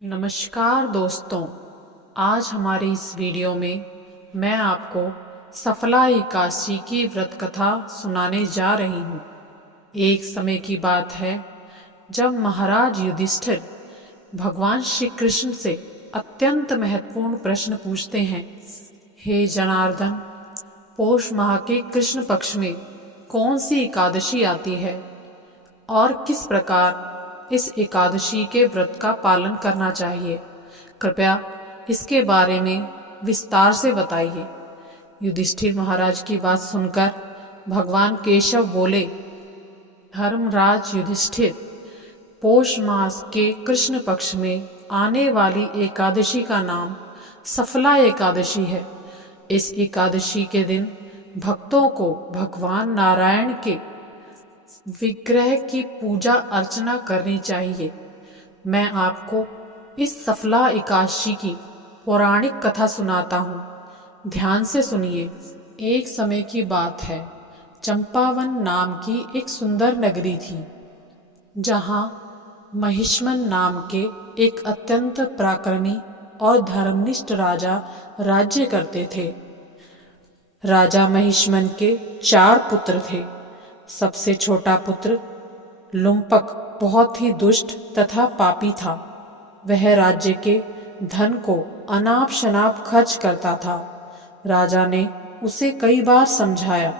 नमस्कार दोस्तों, आज हमारे इस वीडियो में मैं आपको सफला एकादशी की व्रत कथा सुनाने जा रही हूँ। एक समय की बात है जब महाराज युधिष्ठिर भगवान श्री कृष्ण से अत्यंत महत्वपूर्ण प्रश्न पूछते हैं। हे जनार्दन, पौष माह के कृष्ण पक्ष में कौन सी एकादशी आती है और किस प्रकार इस एकादशी के व्रत का पालन करना चाहिए? कृपया इसके बारे में विस्तार से बताइए। युधिष्ठिर महाराज की बात सुनकर भगवान केशव बोले, धर्मराज युधिष्ठिर, पौष मास के कृष्ण पक्ष में आने वाली एकादशी का नाम सफला एकादशी है। इस एकादशी के दिन भक्तों को भगवान नारायण के विग्रह की पूजा अर्चना करनी चाहिए। मैं आपको इस सफला एकादशी की पौराणिक कथा सुनाता हूँ। ध्यान से सुनिए। एक समय की बात है, चंपावन नाम की एक सुंदर नगरी थी, जहाँ महिष्मन नाम के एक अत्यंत पराक्रमी और धर्मनिष्ठ राजा राज्य करते थे। राजा महिष्मन के 4 पुत्र थे। सबसे छोटा पुत्र लुम्पक बहुत ही दुष्ट तथा पापी था। वह राज्य के धन को अनाप शनाप खर्च करता था। राजा ने उसे कई बार समझाया,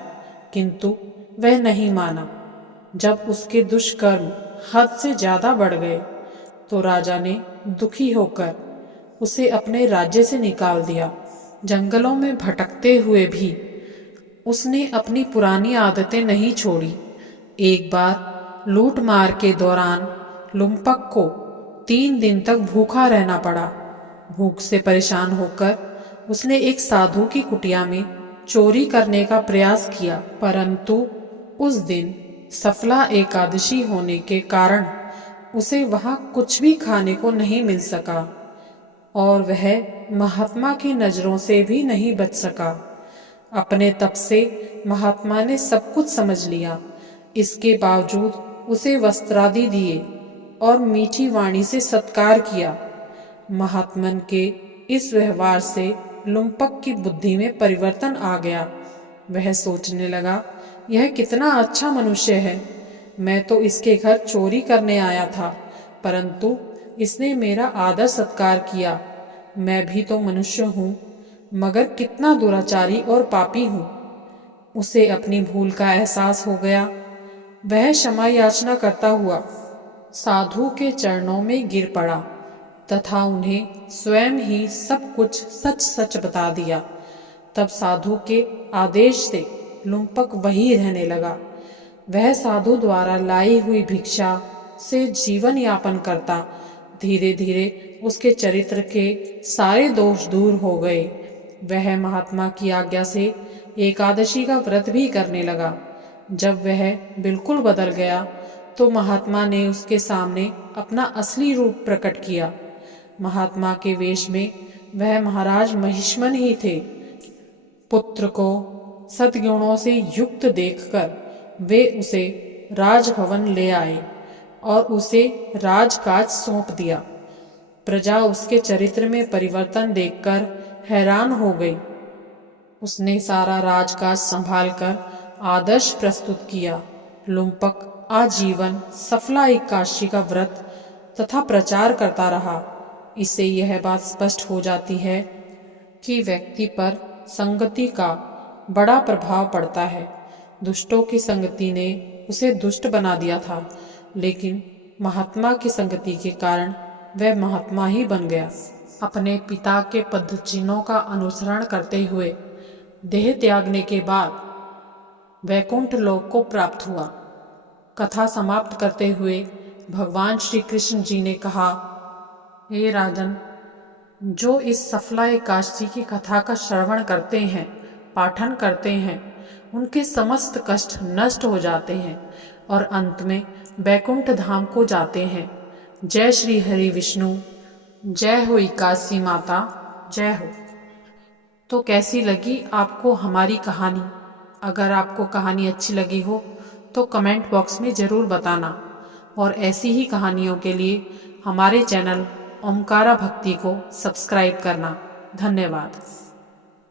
किंतु वह नहीं माना। जब उसके दुष्कर्म हद से ज्यादा बढ़ गए तो राजा ने दुखी होकर उसे अपने राज्य से निकाल दिया। जंगलों में भटकते हुए भी उसने अपनी पुरानी आदतें नहीं छोड़ी। एक बार लूट मार के दौरान लुम्पक को 3 दिन तक भूखा रहना पड़ा। भूख से परेशान होकर उसने एक साधु की कुटिया में चोरी करने का प्रयास किया, परंतु उस दिन सफला एकादशी होने के कारण उसे वहां कुछ भी खाने को नहीं मिल सका और वह महात्मा की नजरों से भी नहीं बच सका। अपने तप से महात्मा ने सब कुछ समझ लिया। इसके बावजूद उसे वस्त्रादि दिए और मीठी वाणी से सत्कार किया। महात्मन के इस व्यवहार से लुम्पक की बुद्धि में परिवर्तन आ गया। वह सोचने लगा, यह कितना अच्छा मनुष्य है। मैं तो इसके घर चोरी करने आया था, परंतु इसने मेरा आदर सत्कार किया। मैं भी तो मनुष्य हूँ, मगर कितना दुराचारी और पापी हूँ। उसे अपनी भूल का एहसास हो गया। वह क्षमा याचना करता हुआ साधु के चरणों में गिर पड़ा तथा उन्हें स्वयं ही सब कुछ सच सच बता दिया। तब साधु के आदेश से लुम्पक वहीं रहने लगा। वह साधु द्वारा लाई हुई भिक्षा से जीवन यापन करता। धीरे धीरे उसके चरित्र के सारे दोष दूर हो गए। वह महात्मा की आज्ञा से एकादशी का व्रत भी करने लगा। जब वह बिल्कुल बदल गया तो महात्मा ने उसके सामने अपना असली रूप प्रकट किया। महात्मा के वेश में वह महाराज महिष्मन ही थे। पुत्र को सद्गुणों से युक्त देखकर वे उसे राजभवन ले आए और उसे राजकाज सौंप दिया। प्रजा उसके चरित्र में परिवर्तन देखकर हैरान हो गई। उसने सारा राजकाज संभालकर आदर्श प्रस्तुत किया। लुम्पक आजीवन सफला एकादशी का व्रत तथा प्रचार करता रहा। इससे यह बात स्पष्ट हो जाती है कि व्यक्ति पर संगति का बड़ा प्रभाव पड़ता है। दुष्टों की संगति ने उसे दुष्ट बना दिया था, लेकिन महात्मा की संगति के कारण वह महात्मा ही बन गया। अपने पिता के पदचिन्हों का अनुसरण करते हुए देह त्यागने के बाद वैकुंठ लोक को प्राप्त हुआ। कथा समाप्त करते हुए भगवान श्री कृष्ण जी ने कहा, हे राजन, जो इस सफला एकादशी की कथा का श्रवण करते हैं, पाठन करते हैं, उनके समस्त कष्ट नष्ट हो जाते हैं और अंत में वैकुंठ धाम को जाते हैं। जय श्री हरि विष्णु, जय हो एकादशी माता, जय हो। तो कैसी लगी आपको हमारी कहानी? अगर आपको कहानी अच्छी लगी हो तो कमेंट बॉक्स में ज़रूर बताना और ऐसी ही कहानियों के लिए हमारे चैनल ओमकारा भक्ति को सब्सक्राइब करना। धन्यवाद।